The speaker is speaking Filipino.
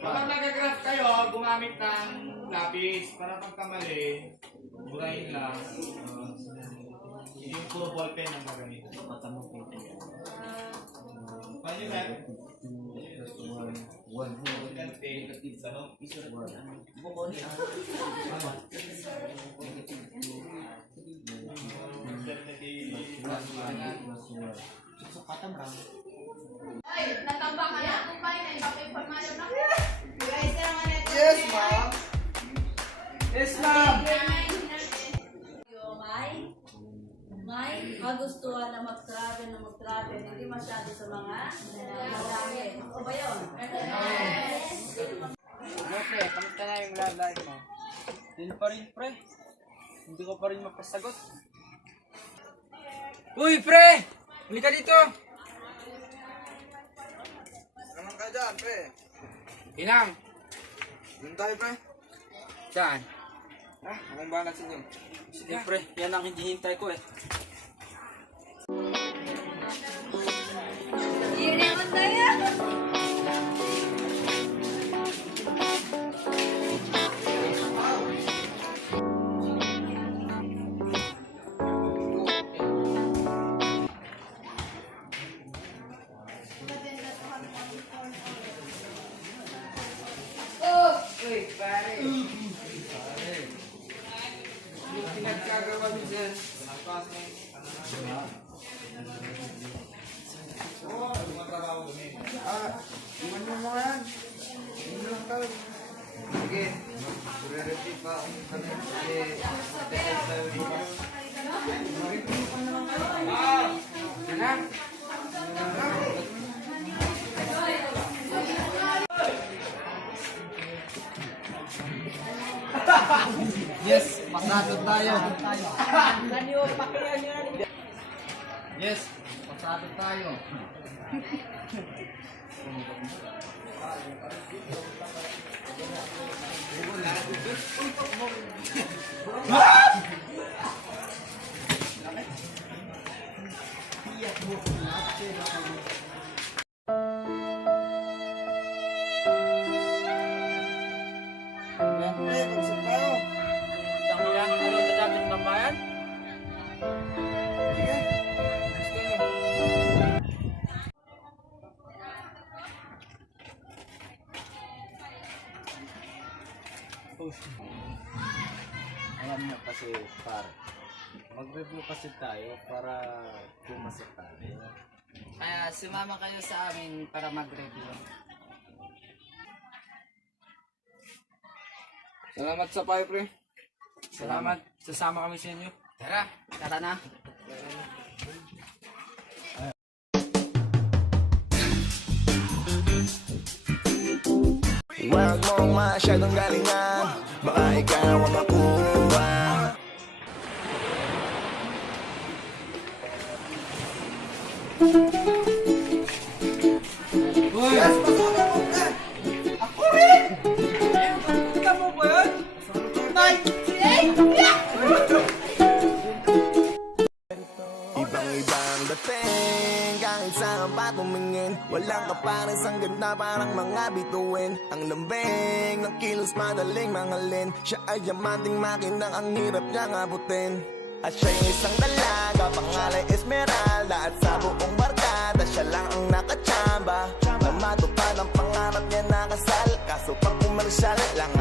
Kapag nag-graph kayo, gumamit ng lapis para pagkamali, burahin lang. Uh, yung puro ballpen ang gagamit. Paano yun, Mer? Ballpen, ano? Ay, natambak ka na. Kumpay na, ipapinformasyon na. Yes, ma'am. Yes, ma'am. May, may na mag-travel na mag-travel, hindi masyado sa mga marami. Ako ba yun? Ano, pre? Kamusta na yung love life mo? Pa rin, pre. Hindi ko pa rin mapasagot. Uy, pre! Huli ka dito! Dyan, pre. Inang! Doon tayo, pre. Saan? Ah, akong bahala sa inyo. Sige, pre. Yan ang hinihintay ko eh. Uy, pare. Pare. Yung pinagkagawa mo dyan. Ah, iwan mo yan. Lang tayo. Sige. Re-repeat pa ako kami. Sige. Tetap tayo dito. Inang! Yes, pasado tayo. Yes, pasado tayo. Yan, Alam mo kasi, pare. Mag-review kasi tayo para pumasa tayo. Kaya sumama kayo sa amin para mag-review. Salamat sa payo, pre. Salamat. Sasama kami sa inyo. Tara, tara na. Huwag mong masyadong galingan Baka ikaw ang makuha Yes, pasado mo, pre. Ako rin. Kita mo ba yun? Tay. Kahit saan pa tumingin Walang kapares ang ganda parang mga bituin. Ang lambing ng kilos madaling mangalin. Siya ay yamanting makinang ang hirap niyang abutin. At siya yung isang dalaga Pangalan Esmeralda. At sa buong barkada Siya lang ang nakachamba. Na matupad ang pangarap niya na kasal Kaso komersyal lang